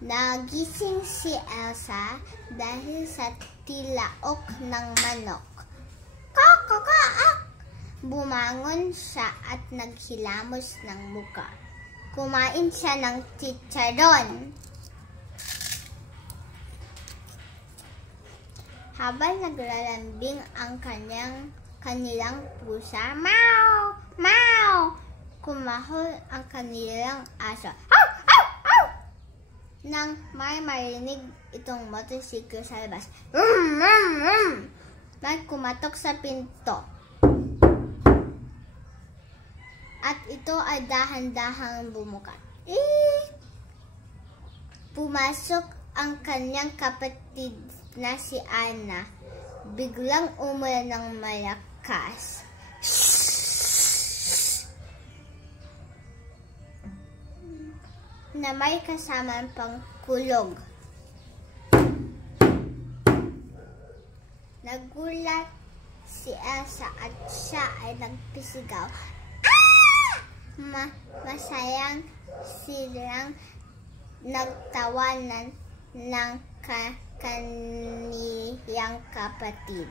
Nagising si Elsa dahil sa tilaok ng manok. Kakakaak! Bumangon siya at naghilamos ng muka. Kumain siya ng chicharon. Habang naglalambing ang kanilang pusa, meow! Meow! Kumahol ang kanilang aso. Aw! Aw! Aw! Nang may marinig itong motorsiklo sa labas. Rum! Rum! Rum! May kumatok sa pinto. At ito ay dahan-dahang bumukas. Pumasok ang kanyang kapatid na si Anna. Biglang umulan ng malakas. Na may kasamang pangkulog. Nagulat si Elsa at siya ay nagpisigaw. Masayang silang nagtawanan ng kaniyang kapatid.